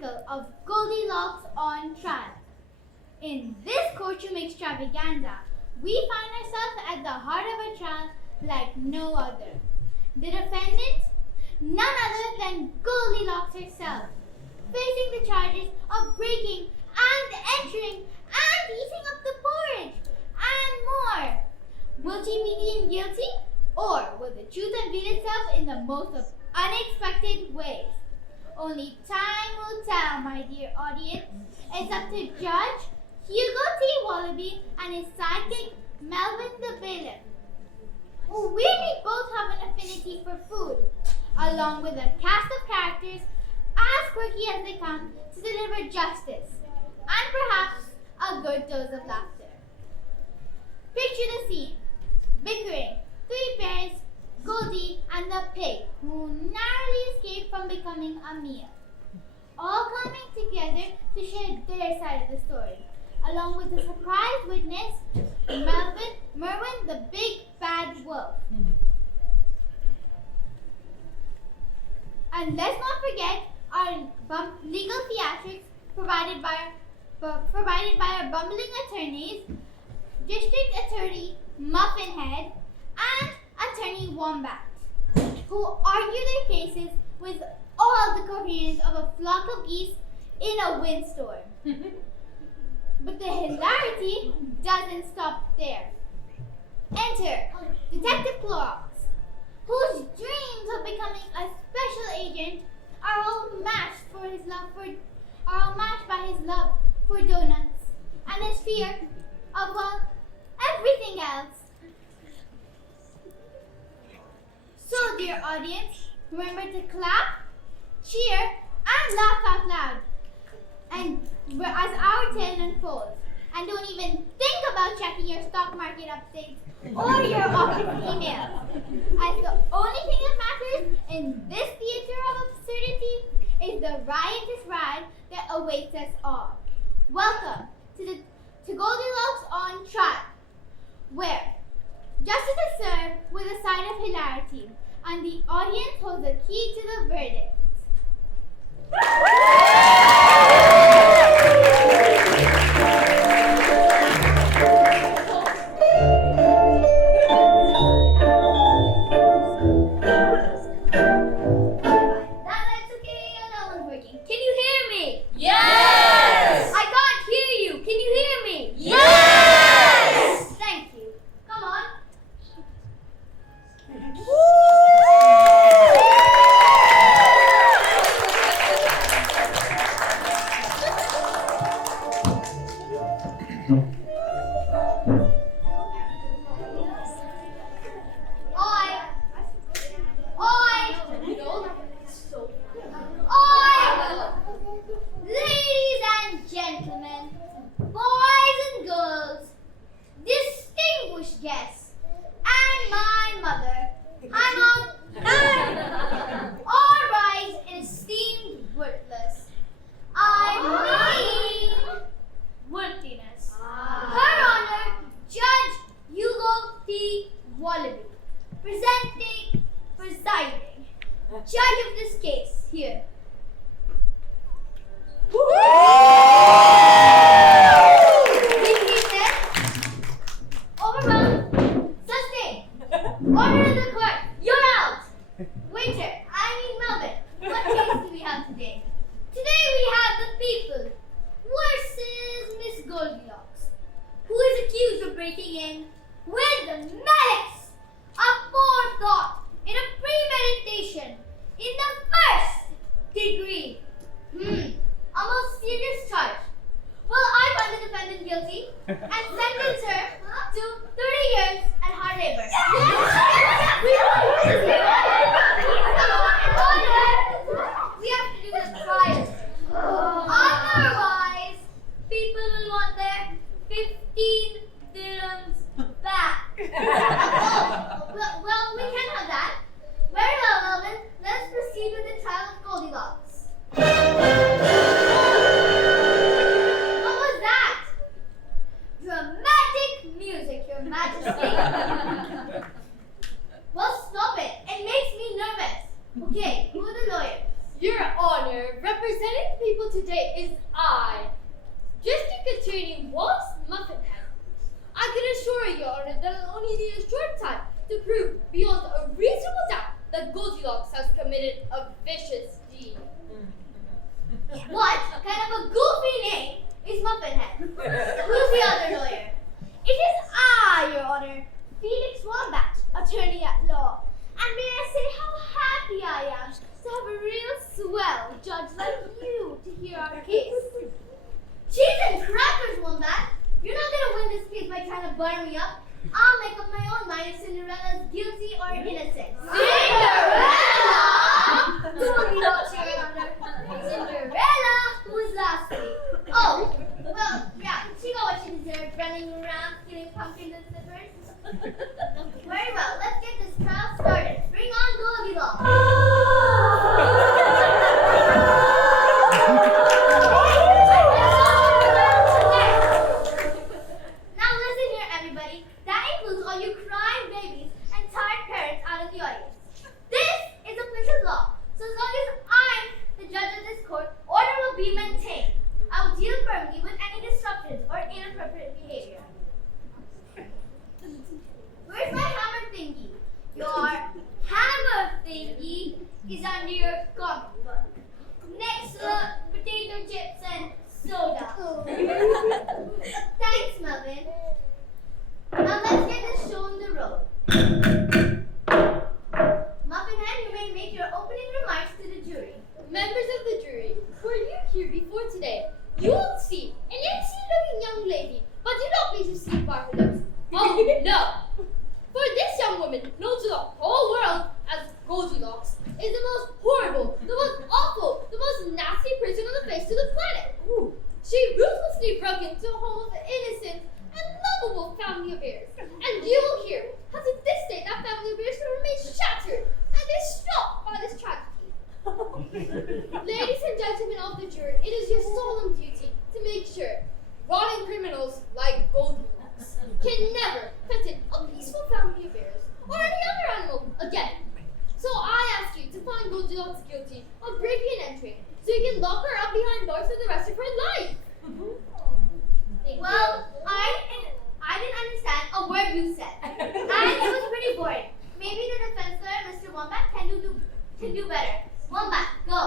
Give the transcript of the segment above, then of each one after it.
chronicle of Goldilocks on trial. In this courtroom extravaganza, we find ourselves at the heart of a trial like no other. The defendant, none other than Goldilocks herself, facing the charges of breaking and entering and eating up the porridge and more. Will she be deemed guilty, or will the truth unveil itself in the most unexpected ways? Only time will tell, my dear audience. It's up to Judge Hugo T. Wallaby and his sidekick, Melvin the Bailiff, who really both have an affinity for food, along with a cast of characters as quirky as they come to deliver justice, and perhaps a good dose of laughter. Picture the scene. Bickering, three bears, Goldie, and the pig, who narrowly escaped from becoming a meal, all coming together to share their side of the story, along with the surprised witness, Merwin the big bad wolf. And let's not forget our legal theatrics provided by our bumbling attorneys, District Attorney Muffinhead and Attorney Wombat, who argue their cases with all the coherence of a flock of geese in a windstorm. But the hilarity doesn't stop there. Enter Detective Clorox, whose dreams of becoming a special agent are all matched by his love for donuts and his fear of, well, everything else. So, dear audience, remember to clap, cheer, and laugh out loud and as our tale unfolds. And don't even think about checking your stock market updates or your office email, as the only thing that matters in this theater of absurdity is the riotous ride that awaits us all. Welcome to Goldilocks on trial, where justice is served with a side of hilarity, and the audience holds the key to the verdict. That's okay, no one's working. Can you hear me? Yes! I can't hear you. Can you hear me? Yes! Thank you. Come on. Ladies and gentlemen, boys and girls, distinguished guests, and my mother, all rise in esteemed worthless. I mean worthiness. Her Honor, Judge Hugo T. Wallaby, presiding, judge of this case here. Overrun. Sustain. Order of the court. You're out. Waiter, Melvin, what case do we have today? Today we have the people versus Miss Goldilocks, who is accused of breaking in with the malice of forethought in a premeditation in the first degree. A most serious charge. Well, I find the defendant guilty and sentence her to 30 years at hard labor. We have to do the trial. Otherwise, people will want their 15 dirhams back. Well, we can have that. Very well, Melvin. Let's proceed with the trial of Goldilocks. What was that? Dramatic Representing the people today is I, District Attorney Wallace Muffinhead. I can assure Your Honor that I'll only need a short time to prove beyond a reasonable doubt that Goldilocks has committed a vicious deed. What kind of a goofy name is Muffinhead? Who's the other lawyer? It is I, Your Honor, Felix Wombat, attorney at law. And may I say how happy I am to have a real swell judge like you to hear our case. Cheese and crackers, Wombat! You're not gonna win this case by trying to butter me up. I'll make up my own mind if Cinderella's guilty or innocent. Cinderella! Goldilocks, Your Honor. Cinderella was last week. Oh, well, yeah, she got what she deserved, running around stealing pumpkins and slippers. Very well, let's get this trial started. Bring on Goldilocks. Now listen here, everybody. That includes all you crying babies and tired parents out of the audience. This is a place of law, so as long as I'm the judge of this court, order will be maintained. I will deal firmly with any disruptions or inappropriate behavior. Where's my hammer thingy? Your hammer thingy is under your comic book. Next to potato chips and soda. Thanks, Melvin. Now let's get this show on the road. Muffinhead, you may make your opening remarks to the jury. Members of the jury, were you here before today? You will see an innocent-looking young lady, but do not be deceived by her lips. Oh no! For this young woman, known to the whole world as Goldilocks, is the most horrible, the most awful, the most nasty person on the face of the planet. She ruthlessly broke into a home of innocent and lovable family affairs, and you will hear how to this day that family affairs will remain shattered and distraught by this tragedy. Ladies and gentlemen of the jury, it is your solemn duty to make sure rotting criminals like Goldilocks can never threaten a peaceful family affairs or any other animal again. So I ask you to find Goldilocks guilty of breaking and entering, so you can lock her up behind bars for the rest of her life. Well, I didn't understand a word you said. And it was pretty boring. Maybe the defense lawyer, Mr. Wombat, can do better. Wombat, go.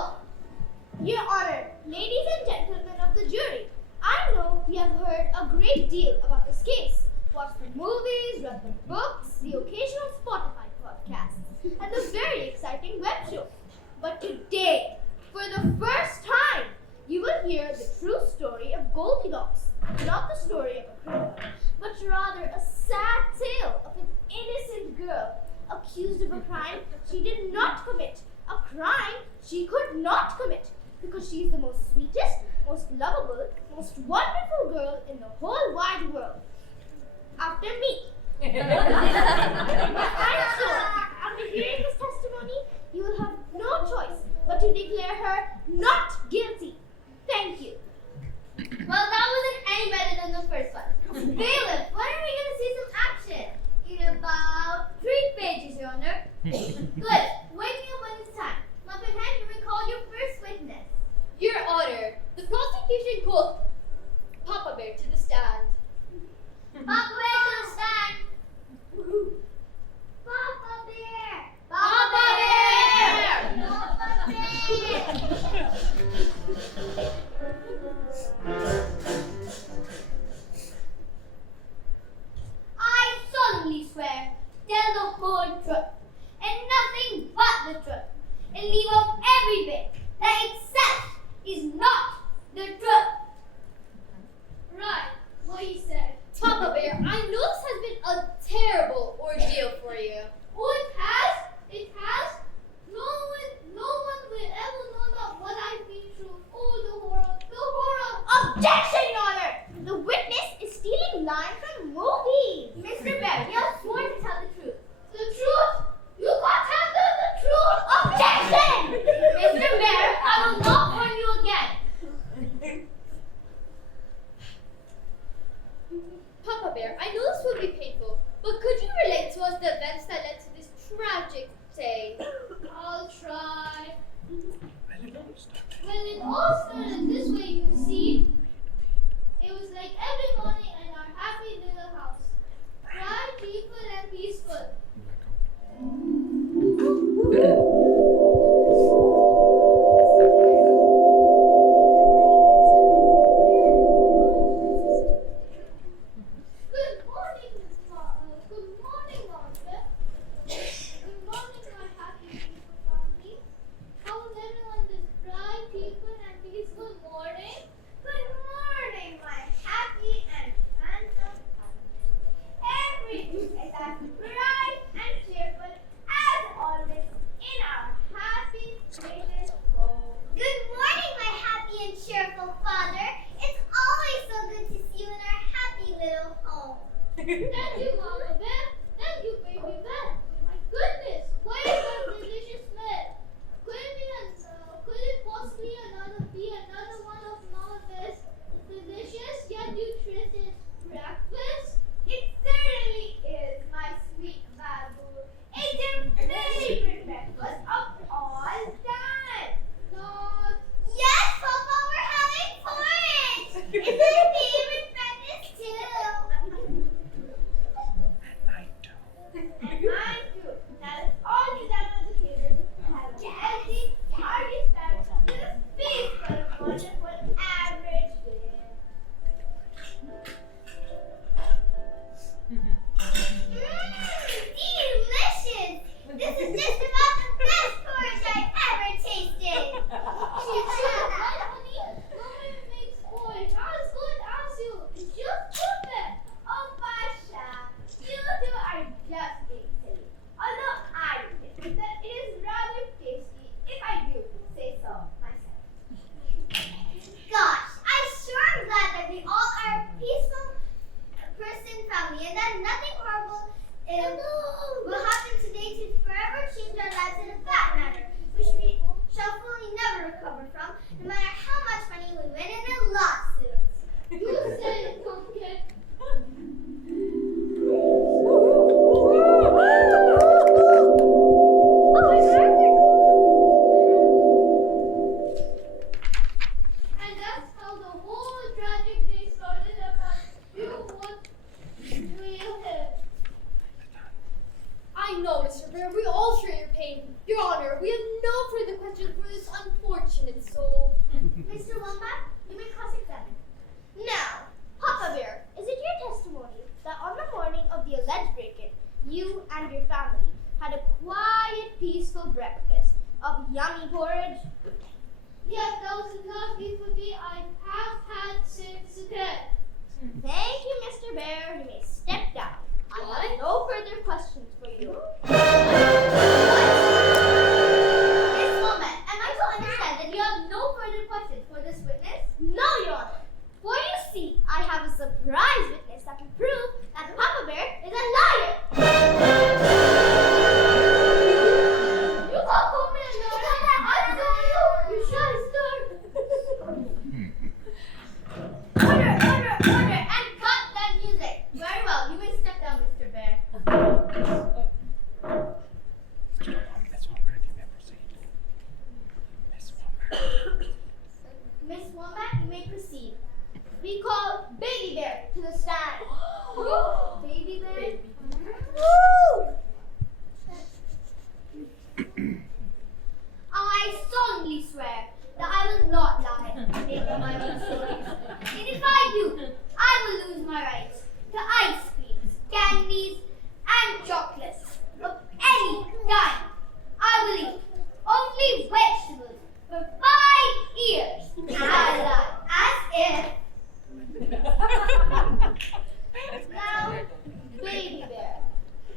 Your Honor, ladies and gentlemen of the jury, I know we have heard a great deal about this case. Watched the movies, read the books, the occasional Spotify podcast, and the very exciting web show. But today, for the first time, you will hear the true story of Goldilocks. Not the story of a criminal, but rather a sad tale of an innocent girl accused of a crime she did not commit. A crime she could not commit because she is the most sweetest, most lovable, most wonderful girl in the whole wide world. After me. But I'm sure, after hearing this testimony, you will have no choice but to declare her not guilty. Thank you. Well, that wasn't any better than the first one. Bailiff, when are we going to see some action? In about 3 pages, Your Honor. Good. Wake me up when it's time. Muffinhead, you may call your first witness. Your Honor, the prosecution calls Papa Bear to the stand. Papa Bear to the stand. Woohoo. Papa Bear. Papa Bear. Papa Bear. I solemnly swear, tell the whole truth, and nothing but the truth, and leave out every bit that itself is not the truth. all started this way, you see. It was like every morning in our happy little house. Bright, peaceful, and peaceful. Good morning, good morning, Doctor. Good morning, my happy peaceful family. How is everyone this bright, peaceful, and peaceful morning? Good morning, my happy and handsome family. Everything is as bright and cheerful as always in our happy little home. Good morning, my happy and cheerful father. It's always so good to see you in our happy little home. Thank you, Mama Bear. Thank you, Baby Bear. My goodness, what is that delicious smell? Could it possibly be another one of Mama Bear's delicious yet nutritious breakfast? It certainly is, my sweet Babu. It's your favorite breakfast of all time. Not. Yes, Papa, we're having porridge. It's my favorite breakfast too. And mine too. Now let's all sit down on the table and have a healthy, hearty start to this peaceful, wonderful, average day. Delicious! This is just about the best porridge I've ever tasted. Right, honey? Mama makes porridge as good as you. It's just perfect. Oh, Pasha, you two are just being silly. Although I admit that it is rather tasty, if I do say so myself. Gosh, I sure am glad that we all are a peaceful person family and that nothing horrible will happen today to forever change our lives in a bad manner, which we shall fully never recover from, no matter how much money we win in a lawsuit. You said it, Pumpkin. And that's how the whole tragic day started about you what real him. I know, Mr. Bear, we all share your pain. Your Honor, we have no further questions for this unfortunate soul. Mr. Wombat, you may cross-examine. Now, Papa Bear, is it your testimony that on the morning of the alleged break-in, you and your family had a quiet, peaceful breakfast of yummy porridge? Yes, that was the last peaceful day I have had since then. Thank you, Mr. Bear. You may step down. I have no further questions for you. Miss Woman, am I to understand that you have no further questions for this witness? No, Your Honor. For you see, I have a surprise witness that will prove that Papa Bear is a liar. You can't call me a liar. I saw you. You shall start. Order, and cut that music. Very well. You may step down, Mr. Bear. Miss Wombat, you may proceed. We call Baby Bear to the stand. Baby Bear? I solemnly swear that I will not lie and make up my own stories. And if I do, I will lose my rights to ice creams, candies, and chocolates of any kind. I will eat only vegetables for 5 years. As if. Now, Baby Bear.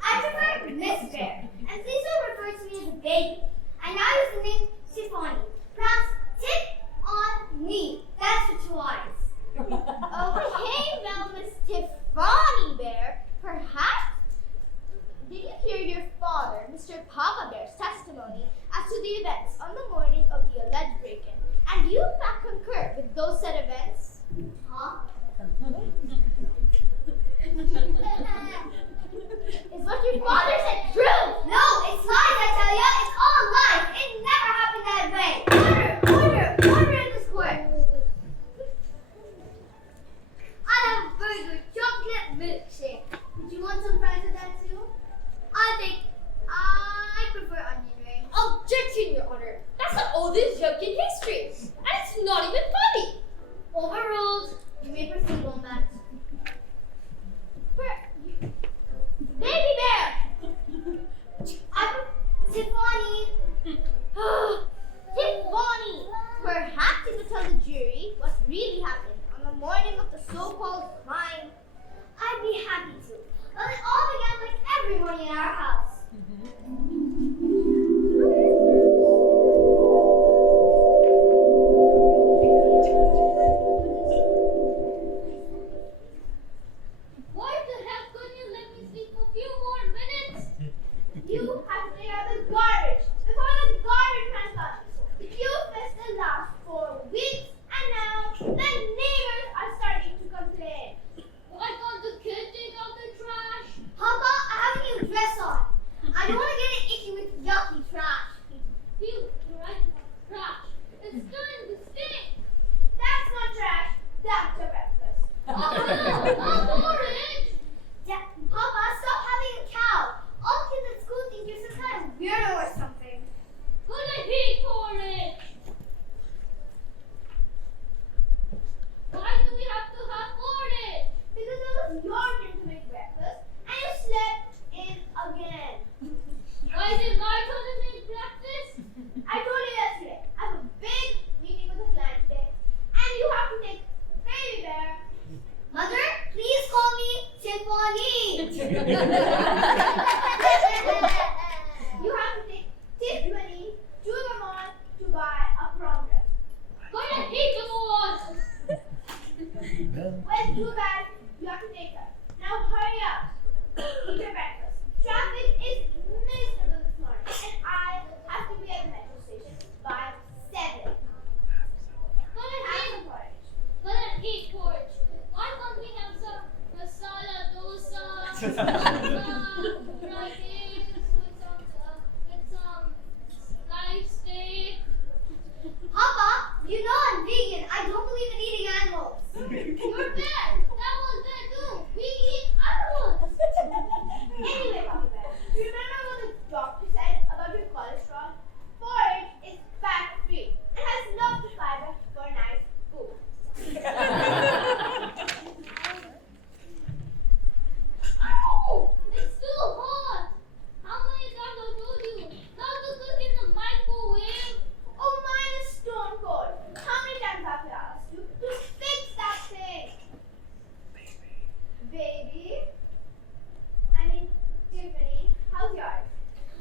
I prefer Miss Bear, and please don't refer to me as a baby. And I was the name Tiffany. Perhaps tip on me. That's for 2 eyes. Okay, well, Miss Tiffany Bear, perhaps. Did you hear your father, Mr. Papa Bear's testimony as to the events on the morning of the alleged break-in? And do you in fact concur with those said events? Huh? Is what your father said true? No, it's lies, I tell ya. It's all lies. It never happened that way. Order in the square. Overruled. You may proceed, Wombat. Baby Bear! I'm Tiffany. Tiffany! Perhaps you could tell the jury what really happened on the morning of the so-called crime. I'd be happy to. Well, it all began like every morning in our house. Why the hell couldn't you let me sleep for a few more minutes? You have to clear out the garbage before the garbage man comes. You've missed the last 4 weeks, and now the neighbors are starting to complain. Why can't the kid take out the trash? How about I have a new dress on? I don't want to get an icky with yucky trash. You're right about trash. It's starting to stink. That's not trash. That's your breakfast. Oh no, not orange. Papa, stop having a cow. All kids at school think you're some kind of weirdo or something. But I hate porridge. Why do we have to have porridge? Because it was your turn to make breakfast, and you slept in again. Why is it my turn to make breakfast? I told you yesterday, I have a big meeting with a client today, and you have to take Baby Bear. Mother, please call me Tiffany. You have to take Tiffany to the mall to buy a prom dress. But I hate the malls. Well, too bad. You have to take her. Now hurry up. Eat your breakfast. Traffic is miserable this morning, and I have to be at the metro station by 7. But I Have hate some porridge. But I hate porridge. Why can't we have some masala dosa, fried eggs with some sliced steak? Papa, you know I'm vegan. I don't believe in eating animals. You're bad. That was bad too. We eat animals. Anyway, Papa Bear, remember what the doctor said about your cholesterol? Porridge is fat-free and has lots of fiber for nice food. Oh, it's too hot. How many times I told you not to cook in the microwave? Oh, mine is stone cold. How many times have I asked you to fix that thing? Baby? I mean, Tiffany, how's yours?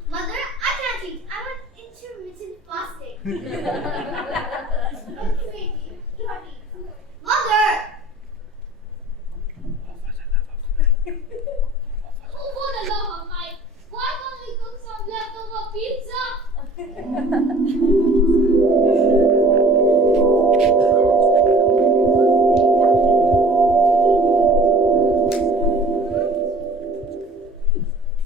Mother, I can't eat. I'm on intermittent fasting. Oh, sweetie, you have to eat. Mother! Oh, for the love of Mike, why can't we cook some leftover pizza?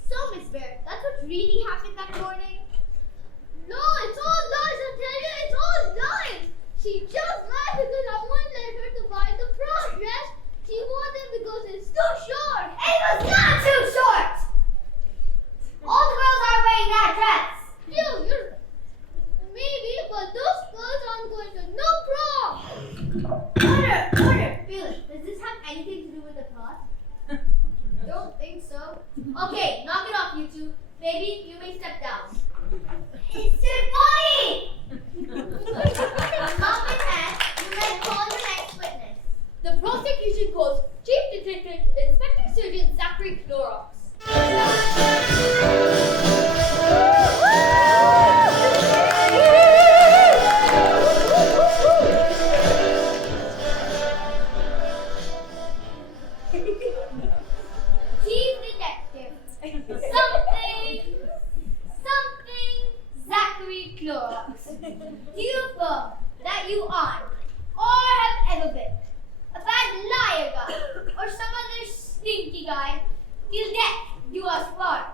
So, Miss Bear, that's what really happened that morning? No, it's all lies. I tell you, it's all lies. She just lied because I wouldn't let her to buy the prom dress. She wanted because it's too short. It was not too short! All the girls are wearing that dress! Still, you're maybe, but those girls aren't going to no prom. Order! Felix, does this have anything to do with the plot? Don't think so. Okay, knock it off, you two. Baby, you may step down. It's Tiffany! Mom and Dad, you may call your next witness. The prosecution calls Chief Detective Inspector Sergeant Zachary Clorox. Chief Detective. Something, Zachary Clorox. Do you affirm that you aren't, or have ever been, a bad liar guy, or some other stinky guy, till death do us part?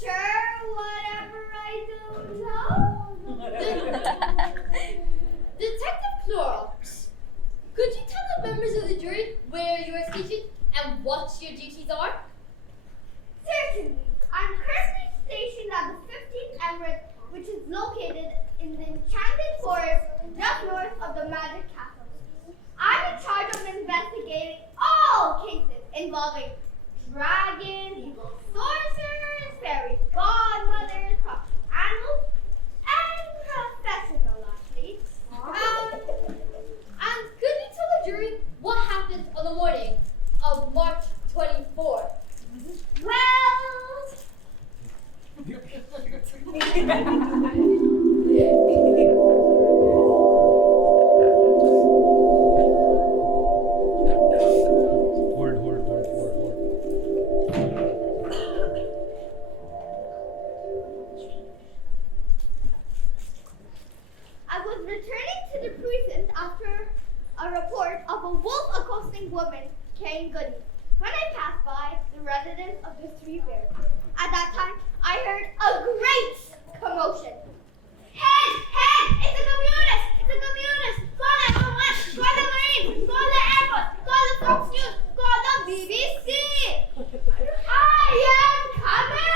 Sure, whatever, I don't know. Detective Clorox, could you tell the members of the jury where you are stationed and what your duties are? Certainly. I'm currently stationed at the 15th Emirate, which is located in the Enchanted Forest just north of the Magic Castle. involving dragons, evil sorcerers, fairy godmothers, crafty animals, and professional athletes. And could you tell the jury what happened on the morning of March 24th? Well, I was returning to the precinct after a report of a wolf accosting woman carrying goodies when I passed by the residence of the three bears. At that time, I heard a great commotion. Head! Head! It's a communist! It's a communist! Call 911! Call the Marines! Call the Air Force! Call the Fox News! Call the BBC! I am coming!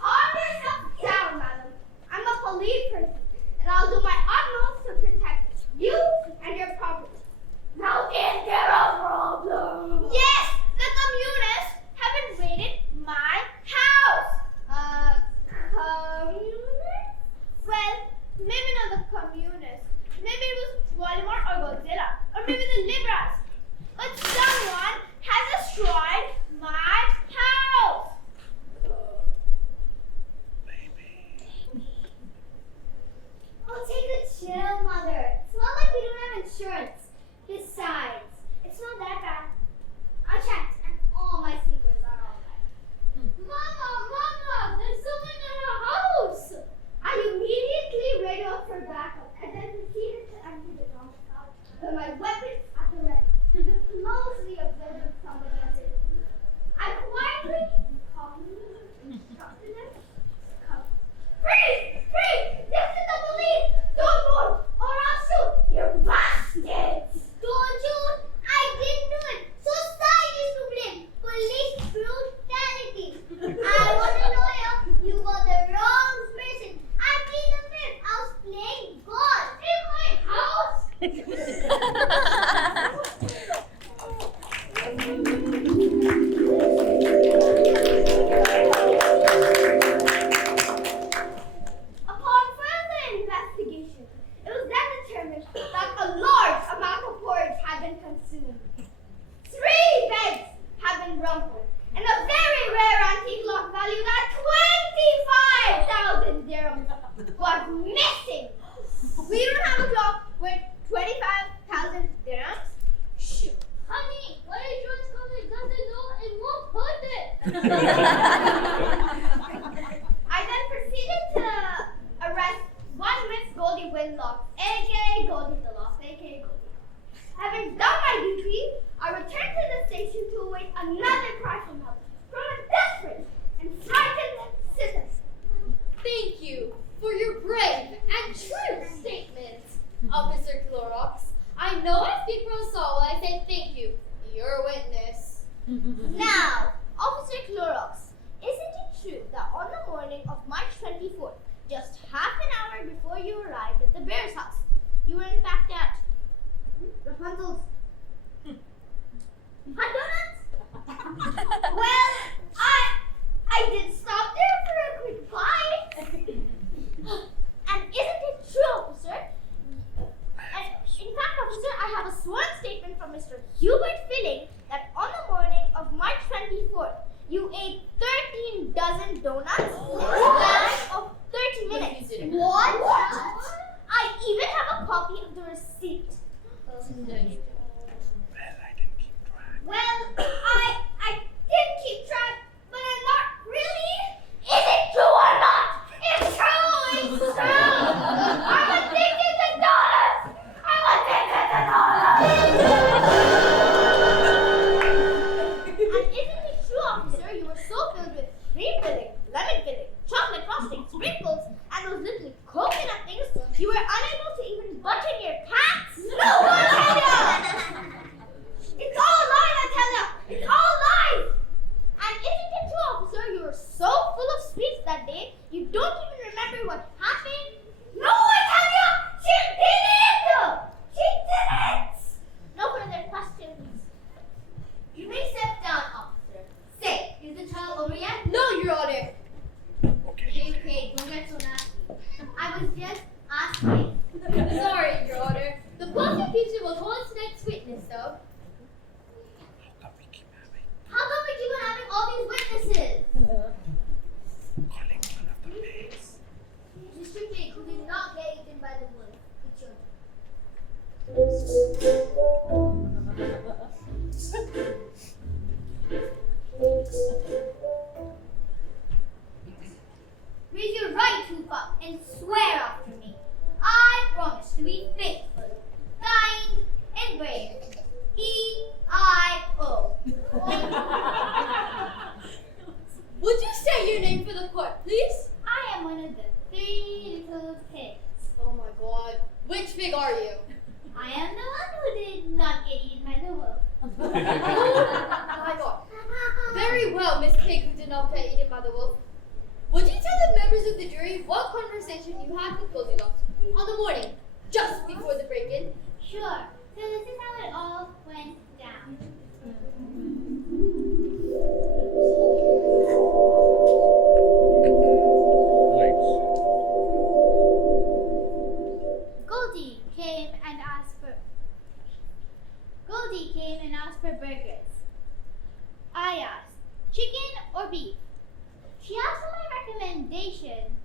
Calm yourself down, madam. I'm a police person, and I'll do my utmost to protect you and your property. Now, is there a problem? Yes, the communists have invaded my house. Communists? Well, maybe not the communists. Maybe it was Voldemort or Godzilla, or maybe the Libras. But someone has destroyed my house. Oh, take a chill, Mother. It's not like we don't have insurance. Besides, it's not that bad. I checked, and all my sneakers are all right. Mama, there's someone in our house. I immediately radio for backup and then proceeded to enter the door's house with my weapons at the ready, closely observing somebody else's. I quietly and calmly instructed them to come. Freeze! Freeze! This is the police! Don't move or I'll shoot! You bastards! Don't shoot! I didn't do it! Society is to blame! Police brutality! I wasn't loyal! You got the wrong person! I played the film! I was playing God! In my house! Upon further investigation, it was then determined that a large amount of porridge had been consumed. 3 beds had been rumpled, and a very rare antique lock valued at 25,000 dirhams was missing. We don't have a clock with 25,000 dirhams. Shoot. Honey, why are you just coming? Got the door and won't put it. I then proceeded to arrest one Miss Goldie Winlocks, aka Goldilocks, aka Goldilocks. Having done my duty, I returned to the station to await another cry from help from a desperate and frightened citizen. Thank you for your brave and true statement, Officer Clorox. I know I speak from soul when I say thank you. You're a witness. Now, Officer Clorox, isn't it true that on the morning of March 24th, just half an hour before you arrived at the bear's house, you were in fact at Rapunzel's hot donuts? Well, I did stop there for a quick bite. And isn't it true, officer? And in fact, officer, I have a sworn statement from Mr. Hubert Filling that on the morning of March 24th, you ate 13 dozen donuts in a span of 30 minutes. What? I even have a copy of the receipt. Well, I did keep track, but I'm not really I was just asking. Sorry, Your Honor. The prosecution will call its next witness, though. How come we keep on having all these witnesses? Mr. Pig, who did not get eaten by the wolf. It's your Raise your right hoof up and swear after me. I promise to be faithful, kind, and brave. E-I-O. Would you state your name for the court, please? I am one of the 3 little pigs. Oh my god. Which pig are you? I am the one who did not get eaten by the wolf. Oh my god. Very well, Miss Pig, who did not get eaten by the wolf. Would you tell the members of the jury what conversation you had with Goldilocks on the morning just before the break-in? Sure. So this is how it all went down. Goldie came and asked for burgers. I asked, chicken or beef? She asked for my recommendation,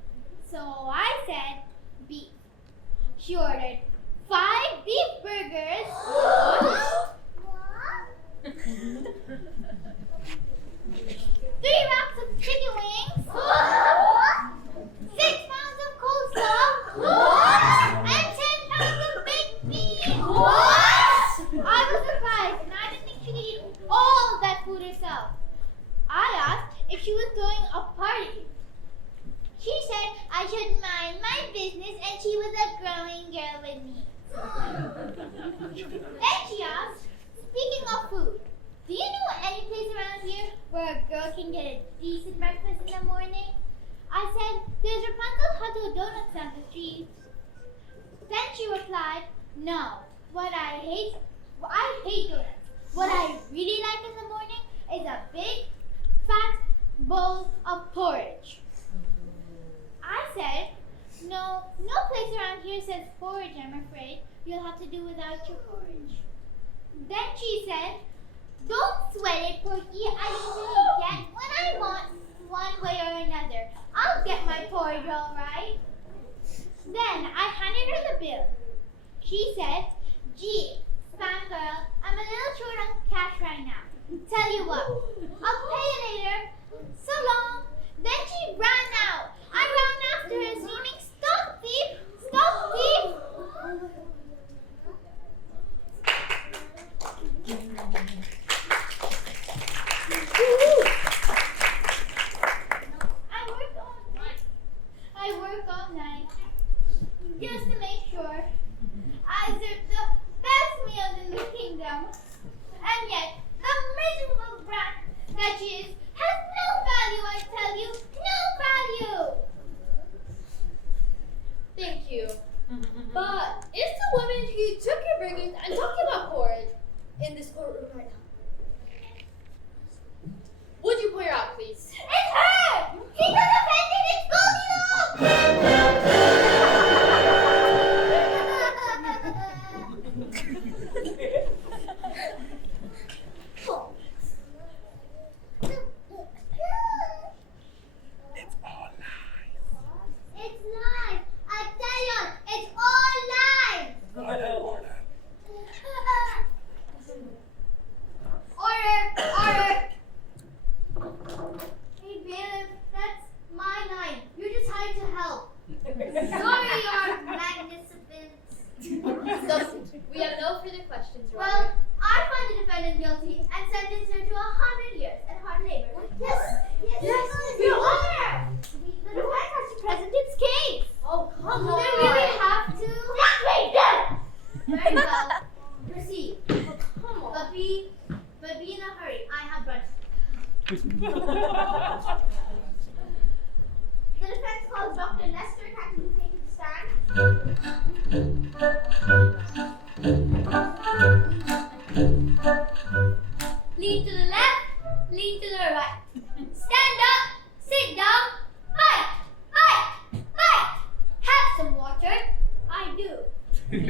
so I said beef. She ordered 5 beef burgers. What? 3 wraps of chicken wings. 6 pounds of coleslaw. And 10 pounds of baked beans. I was surprised and I didn't think she could eat all that food herself. I asked if she was throwing a party. She said I should mind my business and she was a growing girl with me. Then she asked, speaking of food, do you know any place around here where a girl can get a decent breakfast in the morning? I said, there's Rapunzel Hutto Donuts down the street. Then she replied, no, I hate donuts. What I really like in the morning is a big, fat bowl of porridge. I said, no place around here says porridge, I'm afraid. You'll have to do without your porridge. Then she said, don't sweat it, Porky. I usually get what I want one way or another. I'll get my porridge all right. Then I handed her the bill. She said, gee, Spam Girl, I'm a little short on cash right now. Tell you what, I'll pay you later. So long. Then she ran out. I ran after her screaming, stop thief! Stop thief! I work all night just to make sure I serve the best meals in the kingdom. And yet, the miserable brat that she is has no value, I tell you. No value! Thank you. But is the woman who took your burgers and talking about porridge in this courtroom right now? Would you point her out, please? It's her! She's an offended! It's It's all lies. It's lies! I tell you, it's all lies! Order. Order! Hey, bailiff, that's my line. You're just hired to help. Sorry, Your Magnificence. So, we have no further questions, Your Well, Honor. I find the defendant guilty and sentence her to 100 years at hard labor. Yes, Your Honor! The defense has to present its case. Oh, come Do on. they really have to? Yes, we do! Very well. Proceed. Come on. But be in a hurry. I have brunch. The defense calls Dr. Lester. Can you take the stand? Lean to the left, lean to the right. Stand up, sit down, fight, fight, fight. Have some Dr.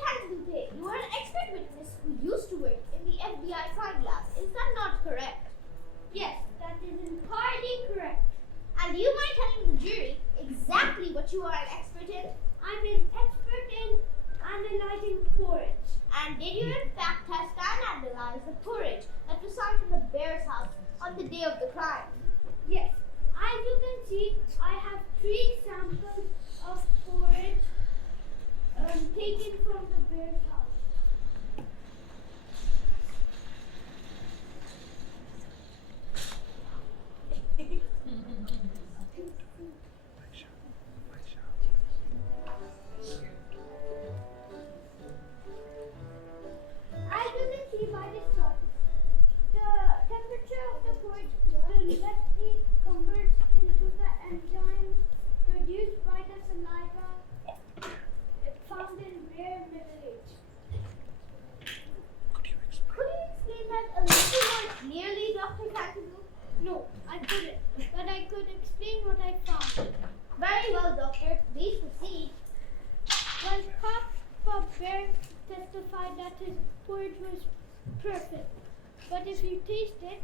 Kanduke, you are an expert witness who used to work in the FBI crime lab. Is that not correct? Yes, that is entirely correct. And do you mind telling the jury exactly what you are an expert in? I'm an expert in analyzing porridge. And did you in fact test and analyze the porridge that was found in the bear's house on the day of the crime? Yes, as you can see, I have 3 samples of porridge taken from the bear's house. As you can see by this chart, the temperature of the porridge directly converts into the enzymes produced by the saliva found in rare Middle Age. Could you explain? Could you explain that a little more clearly, Dr. Kandu? No, I couldn't, but I could explain what I found. Very well, Doctor. Please proceed. Well, Papa Bear testified that his porridge was perfect, but if you taste it,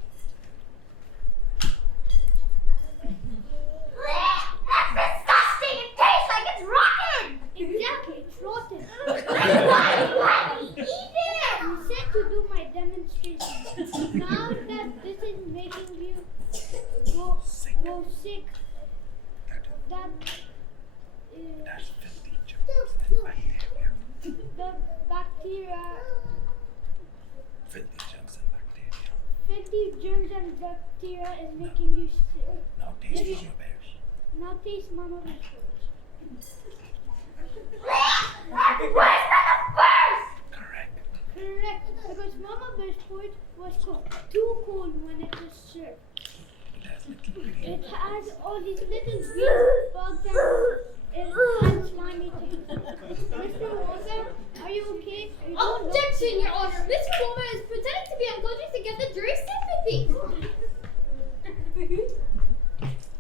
That's disgusting! It tastes like it's rotten! exactly, it's rotten. Why did you eat it? You said to do my demonstration. Now that this is making you go sick, that That's filthy germs and bacteria. the bacteria, Filthy germs and bacteria. filthy germs and bacteria is making you sick. Now taste Mama Bear's. Now taste Mama Bear's porridge. Where's the first? Correct. Correct, because Mama Bear's porridge was too cold when it was served. It has little green. It has all these little green bugs and slimy things. Mr. Walker, are you okay? Are you don't look- Objection, Your Honor. Mr. Bowman is pretending to be unconscious to get the jury's sympathy.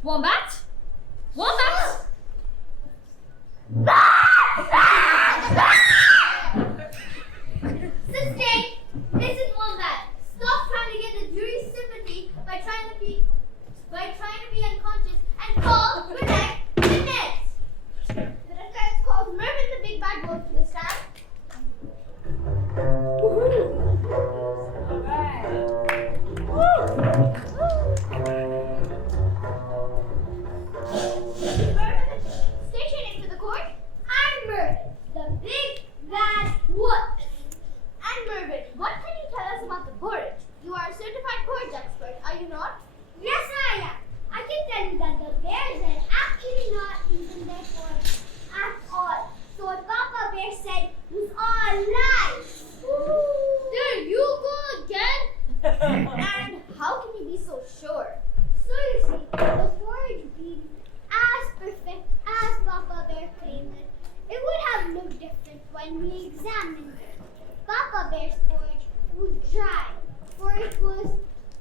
Wombat? Wombat? Sustained! Listen, Wombat. Stop trying to get the jury's sympathy by trying to be unconscious and call Renee witness. The defense calls Mervyn the Big Bad Wolf to the stand. Mervyn, station into the court. I'm Mervyn, the Big Bad Wolf. And Mervyn, what can you tell us about the porridge? You are a certified porridge expert, are you not? Yes, I am. I can tell you that the bears are actually not eating their porridge at all. So what Papa Bear said was all lies. There you go again. And how can you be so sure? So you see, the porridge being as perfect as Papa Bear claimed it would have looked different when we examined it. Papa Bear's porridge was dry, for it was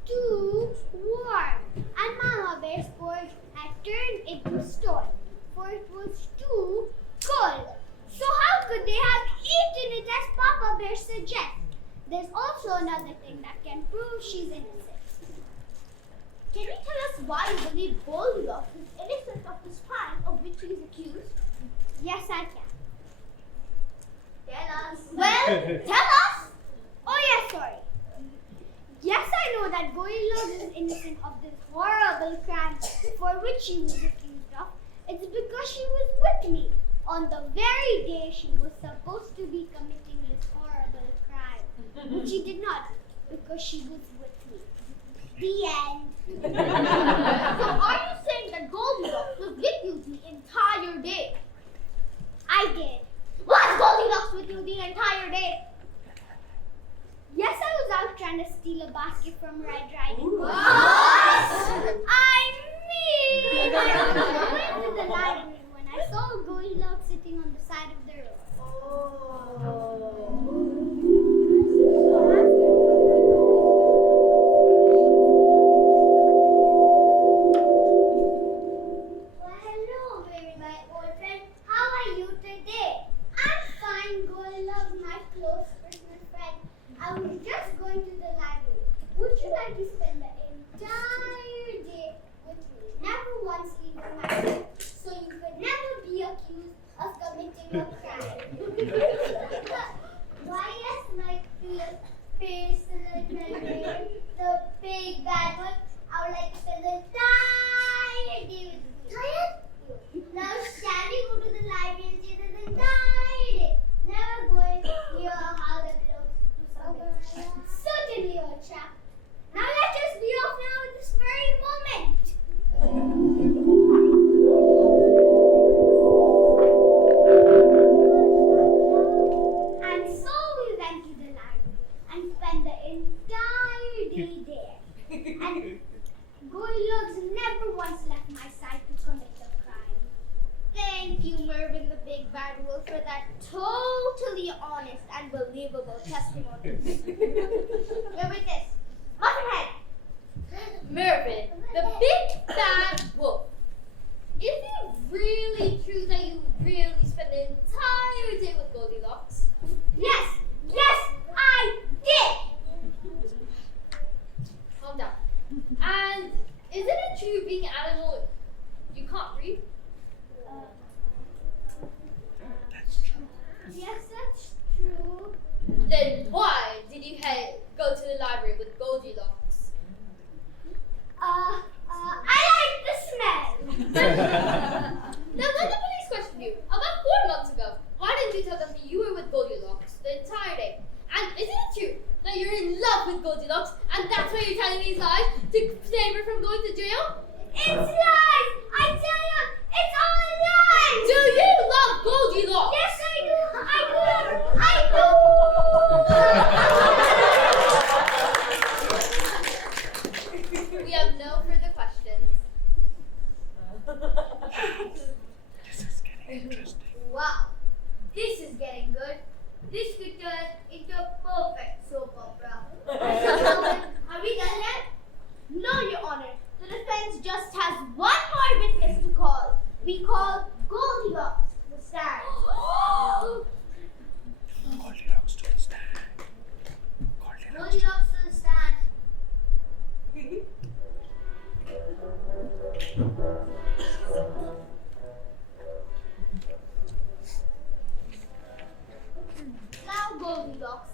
too warm, and Mama Bear's porridge had turned into stone, for it was too cold. So how could they have eaten it as Papa Bear suggests? There's also another thing that can prove she's innocent. Can you tell us why you believe Goldilocks is innocent of this crime of which he is accused? Yes, I can. Tell us. Well, tell us! Oh, yes, sorry. Yes, I know that Goldilocks is innocent of this horrible crime for which she was accused of. It's because she was with me on the very day she was supposed to be committing this horrible crime. But she did not, because she was with me. The end. So are you saying that Goldilocks was with you the entire day? I did. Was Goldilocks with you the entire day? Yes, I was out trying to steal a basket from Red Riding Hood. What? I mean, I was going to the library when I saw Goldilocks sitting on the side of the road. for that totally honest and believable testimony. Your witness, Muffinhead. Mervyn, the big bad wolf. Is it really true that you really spent the entire day with Goldilocks? Yes, I did. Calm down. And isn't it true being an animal you can't read? That's true. Yes, that's true. Then why did you go to the library with Goldilocks? I like the smell. Now when the police questioned you about 4 months ago, why didn't you tell them that you were with Goldilocks the entire day? And isn't it true that you're in love with Goldilocks and that's why you're telling these lies to save her from going to jail? It's lies! I tell you, it's all lies! Do you love Goldilocks? Yes, I do! We have no further questions. This is getting interesting. Wow, this is getting good. This could turn into a perfect soap opera. Are we done yet? No, Your Honor. The defense just has one more witness to call. We call Goldilocks to the stand. Goldilocks to the stand. Goldilocks. Goldilocks to the stand. Now, Goldilocks,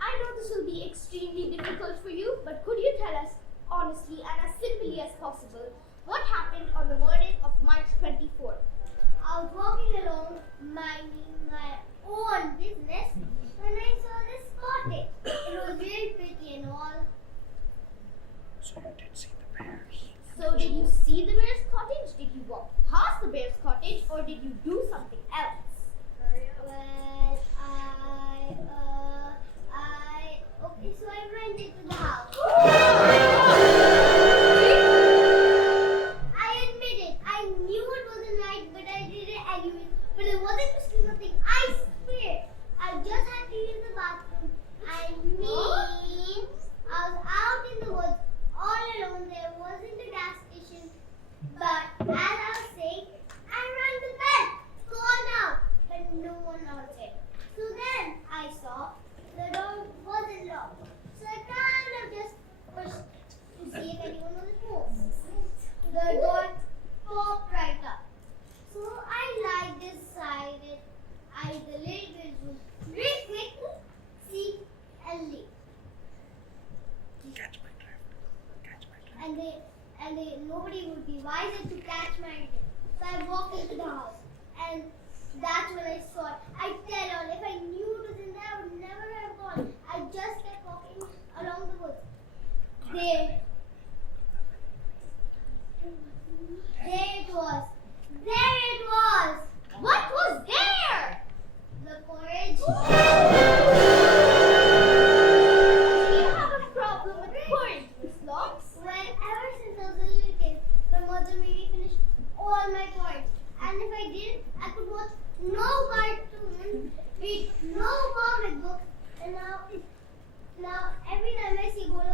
I know this will be extremely difficult for you, but could you tell us honestly and as simply as possible what happened on the morning of March 24th? I was walking along, minding my own business, when I saw this cottage. It was very pretty and all. So you did see the bears. So, did you see the bear's cottage? Did you walk past the bear's cottage, or did you do something else? Well, okay, so I went into the house. I admit it, I knew it wasn't right, but I did it anyway. But it wasn't to steal nothing, I swear. I just had to use the bathroom. I mean, I was out in the woods, all alone. There wasn't a gas station. But as I was saying, I rang the bell, called out, but no one answered. So then I saw the door wasn't locked. So I kind of just pushed to see if anyone was at home. The door popped right up. So I decided I the little bedroom real quick, see and leave. Catch my drift. Catch my drift. And nobody would be wiser to catch my drift. So I walked into the house, and that's when I saw it. I tell all, if I knew it was in there, I would never have gone. I just kept walking along the woods. There it was. There it was. What was there? The porridge. Do you have a problem with porridge, Miss Locks? Well, ever since I was a little kid, my mother made me finish all my porridge. And if I didn't, I could watch no cartoon, read no comic book, and now every time I see a bowl of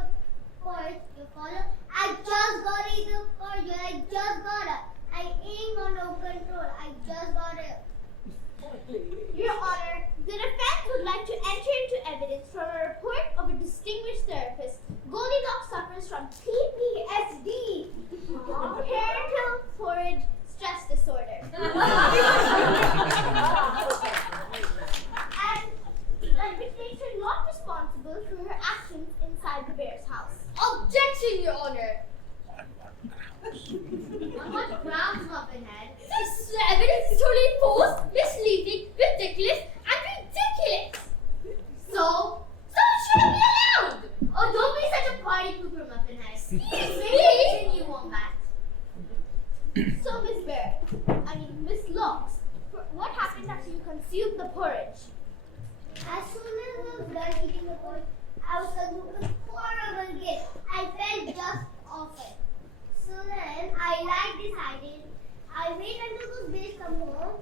porridge, you follow, I just gotta eat the porridge, I just gotta. I ain't got no control, I just gotta. Your Honor, the defense would like to enter into evidence from a report of a distinguished therapist. Goldilocks suffers from PTSD, parental porridge stress disorder. And that it makes her not responsible for her actions inside the bear's house. Objection, Your Honor! On what grounds, Muffinhead? This evidence is totally false, misleading, ridiculous, and ridiculous! So? So it shouldn't be allowed! Oh, don't be such a party pooper, Muffinhead. Excuse Maybe me! continue on that. So, Miss Locks, what happened after you consumed the porridge? As soon as I was done eating the porridge, I was consumed with horrible guilt. I felt just awful. So then I decided I'll wait until those bears come home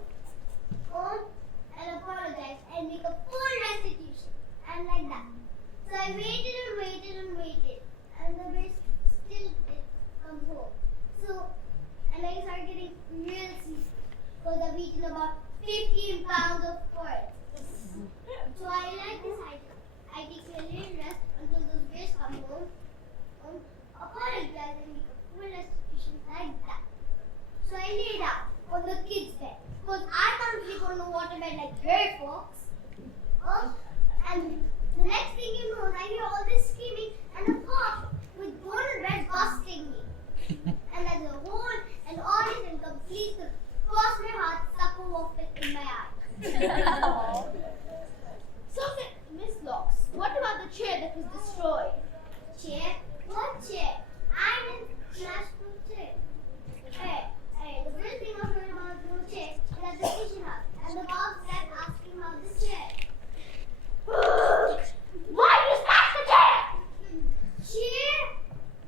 legs are getting real seasick because I've eaten about 15 pounds of pork. So I like this idea. I take a little rest until those bears come home. Apologize and make a full restitution like that. So I lay down on the kids' bed because I can't sleep on the waterbed like her folks. And the next thing you know, I hear all this screaming and a cop with golden red busting me. And there's a whole and honest and complete cross my heart sucker off it in my eye. So, Miss Locks, what about the chair that was destroyed? Chair? What chair? I didn't smash no chair. Hey, the first thing I heard about no chair was at the station house, and the boss kept asking about the chair. Why did you smash the chair? Chair?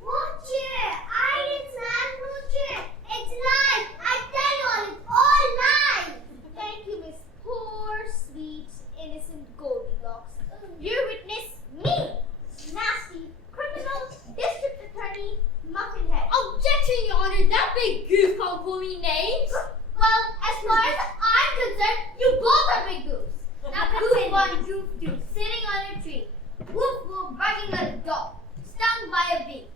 What chair? I didn't smash no chair. It's lies. I tell you all, it's all lies. Thank you, Miss Poor, Sweet, Innocent Goldilocks. Your witness, me, nasty, criminal, district attorney, Muffinhead. Objection, Your Honor. That big goof can't call me names. Well, as far as I'm concerned, you both are big goofs. Now, goof one, goof two, sitting on a tree. Woof woof, barking like a dog, stung by a bee.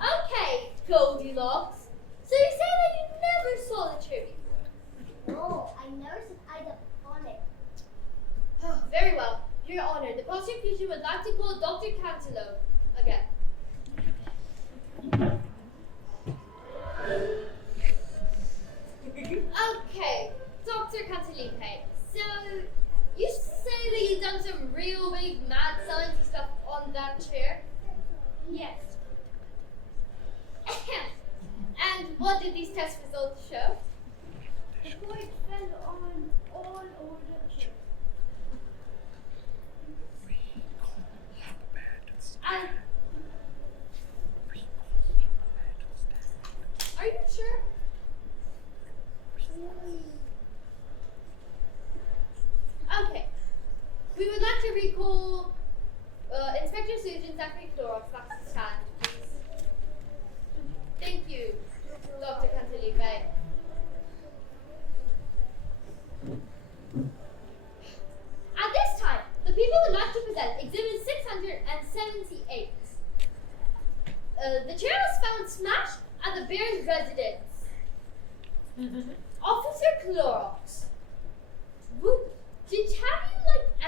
Okay, Goldilocks. So you say that you never saw the chair before? No, I never set eyes up on it. Oh, very well. Your Honor, the prosecution would like to call Dr. Cantaloupe again. Okay, Dr. Cantaloupe. So, you say that you've done some real big mad science stuff on that chair? Yes. And what did these test results show? The boy fell on all over the chair. And Are you sure? Okay. We would like to recall Inspector Surgeon Zachary Clorox back to stand, please. Thank you, Dr. Cantaloupe. At this time, the people would like to present Exhibit 678. The chair was found smashed at the Baron's residence. Officer Clorox, have you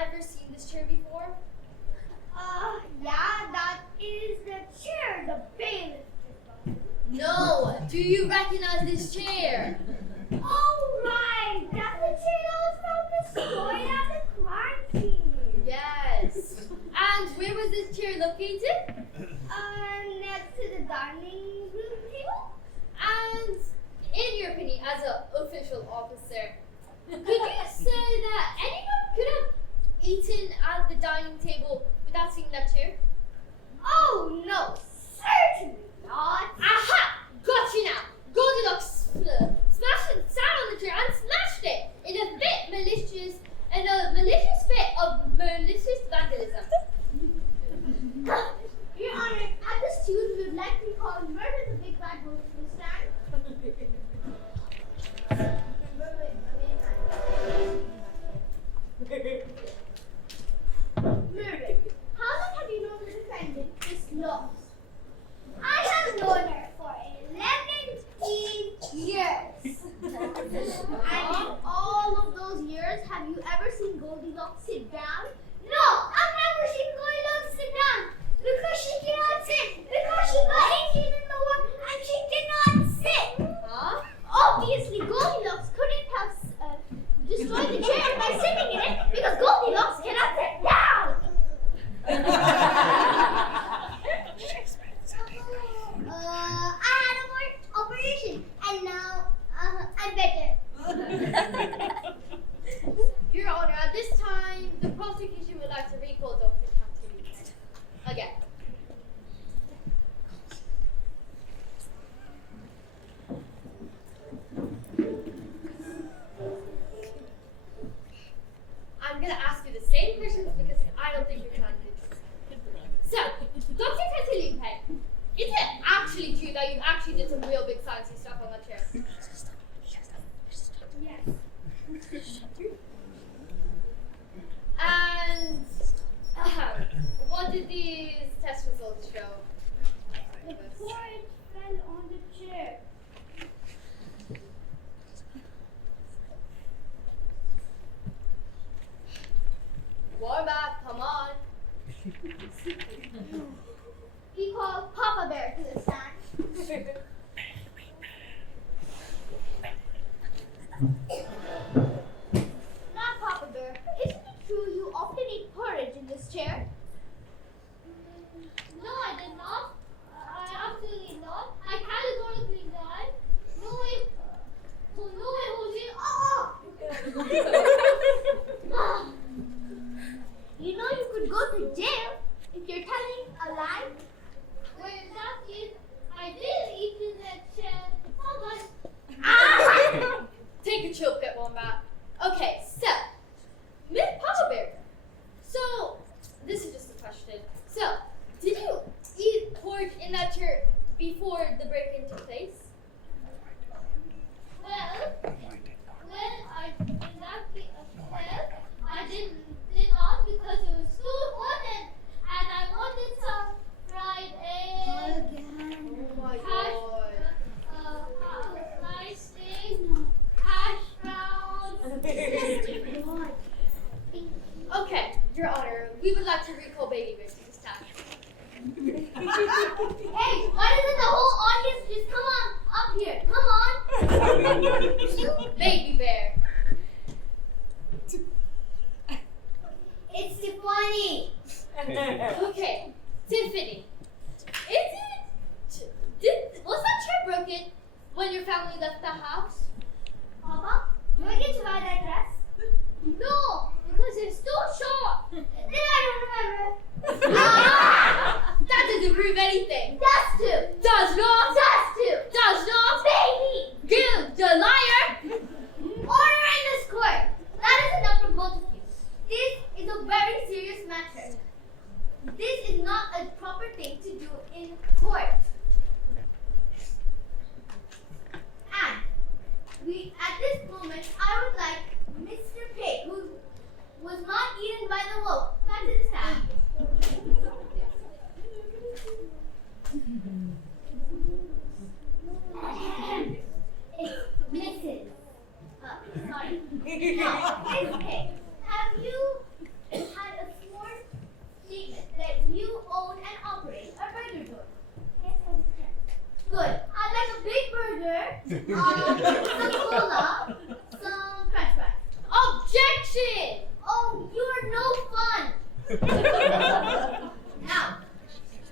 ever seen this chair before? Yeah, that is the chair the bailiff took. No. Do you recognize this chair? Oh, right! That's the chair that was found destroyed at the crime scene. Yes. And where was this chair located? Next to the dining room table. And in your opinion, as an official officer, could you say that anyone could have eaten at the dining table without seeing that chair? Oh, no, certainly not. Aha! Got you now! Goldilocks smashed and sat on the chair and smashed it in a malicious fit of malicious vandalism. Your Honor, at this tune, we would like to call Murder the Big Bad Wolf to the stand. Murder. How long have you known the defendant, Miss Locks? actually did some real big sciencey stuff on that chair. Yes. And what did these test results show? The porridge fell on the chair. Warback, come on. We call Papa Bear to the stand. Not Papa Bear. Isn't it true you often eat porridge in this chair? No, I did not. I absolutely not. I categorically not. No way. Oh, no way, Jose. Ah! You know you could go to jail if you're telling a lie. Well, that is, I did eat in that chair. How much? Ah! Take a chill pit, Wombat. Okay, so, Miss Papa Bear. So, this is just a question. So, did you eat porridge in that chair before the break-in took place? Well, No, I did not. when I in that case, I did not because it was so important and I wanted some fried egg, Oh my hash, god. sliced steak, hash browns. Okay, Your Honor, we would like to recall Baby Bear to this time. Hey, why doesn't the whole audience just come on up here? Come on. Baby Bear. It's Tiffany. Okay, Tiffany. Was that chair broken when your family left the house? Papa, do I get to buy that dress? No, because it's too short. Then I don't remember. That doesn't prove anything. Does to. Does not. Does to. Does not. Baby. Give the liar. Order in this court. That is enough for both of you. This is a very serious matter. This is not a proper thing to do in court. And at this moment, I would like Mr. Pig, who was not eaten by the wolf, back to the stand. It's Mrs. Sorry. Now, Miss Pig, have you had a sworn statement that you own and operate a burger joint? Yes, I understand. Good. I'd like a big burger, some cola, some french fries. Objection. Oh, you're no fun. Now,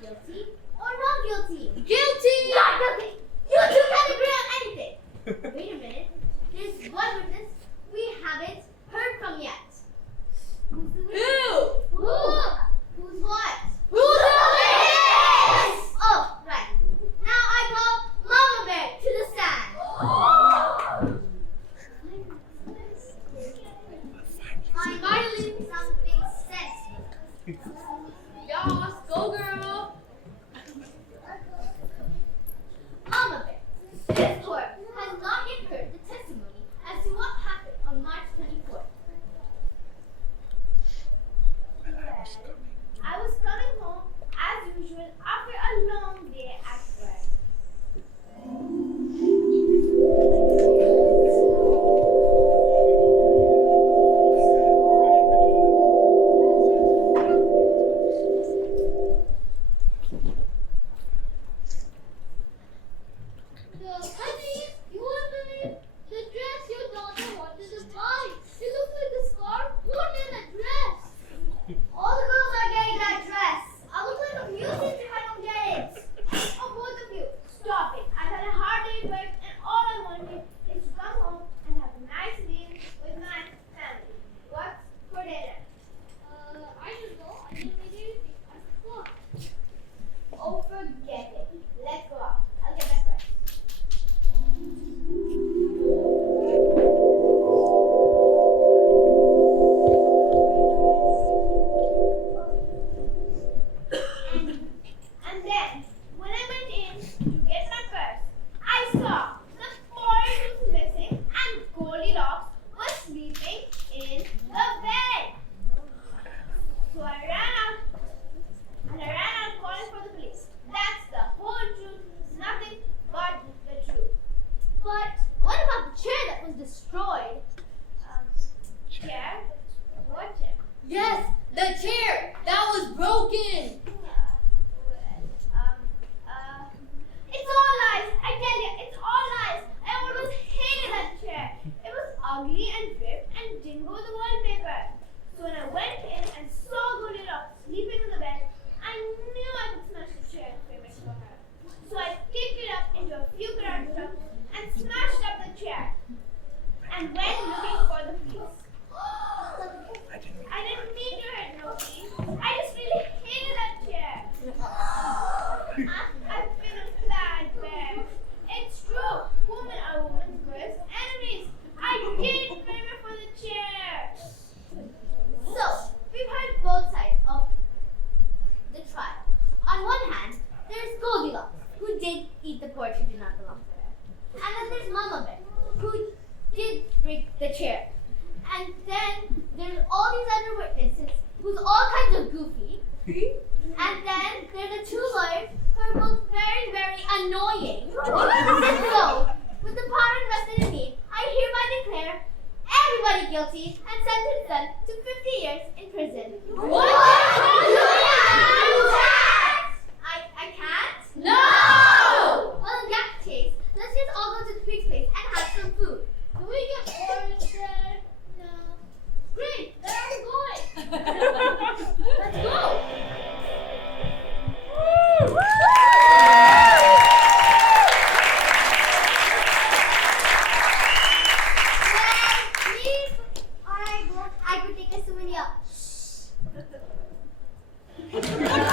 guilty or not guilty? Guilty. Not guilty. You two can't agree on anything. Wait a minute. There's one witness we haven't heard from yet. Who's the witness? Who? Who's what? Who's the witness? Oh, right. Now I call Mama Bear to the stand. eat the porch who do not belong to her. And then there's Mama Bear, who did break the chair. And then there's all these other witnesses who's all kinds of goofy. And then there's the two lawyers who are both very, very annoying. So, with the power invested in me, I hereby declare everybody guilty and sentence them to 50 years in prison. What? I can't? No! Well, in that case, let's just all go to the pig's place and have some food. Can we get orange bread? No. Great, then I'm going. Let's go. Please, I could take a souvenir.